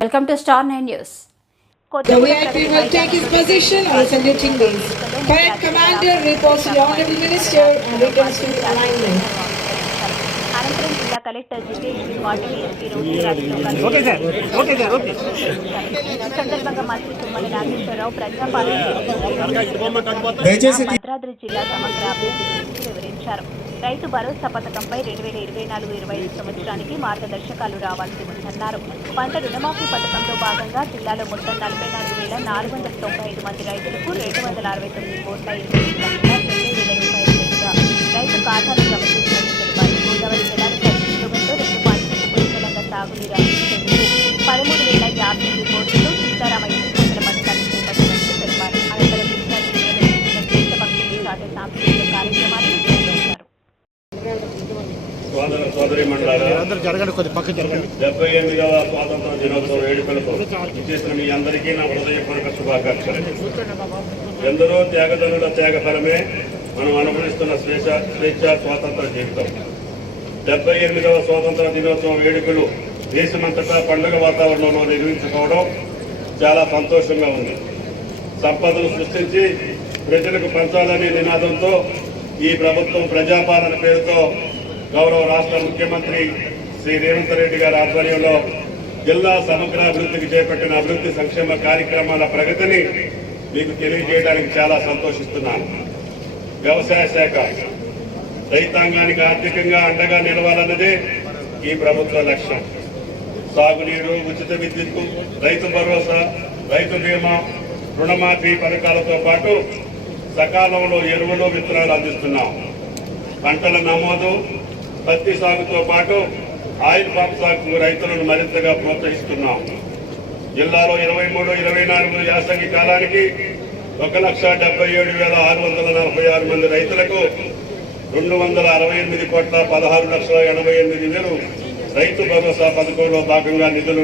Welcome to Star 9 News. The VIP will take his position on the saluting base. Parade Commander reports to the Honorable Minister and returns to alignment. అనంతరం జిల్లా collector Jitesh party SP రోజురాజుతో ఈ సందర్భంగా మంత్రి తుమ్మల నాగేశ్వరరావు ప్రజాపాలన భద్రాద్రి జిల్లా సమగ్ర అభివృద్ధి గురించి వివరించారు. రైతు భరోసా పథకంపై 2024-25 సంవత్సరానికి మార్గదర్శకాలు రావాల్సి ఉందన్నారు. పంట రుణమాఫీ పథకంలో భాగంగా జిల్లాలో మొత్తం 44,495 మంది రైతులకు 269 కోట్ల 22,20,000 రూపాయలుగా రైతు ఖాతాలు జమ చేసినట్టు తెలిపారు. గోదావరి జలాల సద్వినియోగంతో 2 పాయింట్లకు పుష్కలంగా సాగునీరు అందించేందుకు 13,057 కోట్లతో సీతారామయ్య పథకాన్ని చేపట్టినట్టు తెలిపారు. అనంతరం దేశభక్తిని చాటే సాంస్కృతిక కార్యక్రమాలు నిర్వహించారు. సోదరి మండలాలు 78వ స్వాతంత్ర దినోత్సవ వేడుకలకు చేసిన మీ అందరికీ నా హృదయపూర్వక శుభాకాంక్షలు. ఎందరో త్యాగదనుల త్యాగ ఫలమే మనం అనుభవిస్తున్న స్వేచ్ఛ స్వాతంత్ర జీవితం. 78వ స్వాతంత్ర దినోత్సవ వేడుకలు దేశమంతటా పండుగ వాతావరణంలో నిర్వహించుకోవడం చాలా సంతోషంగా ఉంది. సంపదను సృష్టించి ప్రజలకు పంచాలనే నినాదంతో ఈ ప్రభుత్వం ప్రజాపాలన పేరుతో గౌరవ రాష్ట్ర ముఖ్యమంత్రి శ్రీ రేవంత్ రెడ్డి గారి ఆధ్వర్యంలో జిల్లా సమగ్ర అభివృద్ధికి చేపట్టిన అభివృద్ధి సంక్షేమ కార్యక్రమాల ప్రగతిని మీకు తెలియజేయడానికి చాలా సంతోషిస్తున్నాను. వ్యవసాయ శాఖ రైతాంగానికి ఆర్థికంగా అండగా నిలవాలన్నదే ఈ ప్రభుత్వ లక్ష్యం. సాగునీరు, ఉచిత విద్యుత్తు, రైతు భరోసా, రైతు బీమా, రుణమాఫీ పథకాలతో పాటు సకాలంలో ఎరువులు, విత్తనాలు అందిస్తున్నాం. పంటల నమోదు, పత్తి సాగుతో పాటు ఆయిల్ పామ్ సాగుకు రైతులను మరింతగా ప్రోత్సహిస్తున్నాం. జిల్లాలో 23-24 యాసంగి కాలానికి 1,77,646 మంది రైతులకు 268 కోట్ల 16,88,000 రైతు భరోసా పథకంలో భాగంగా నిధులు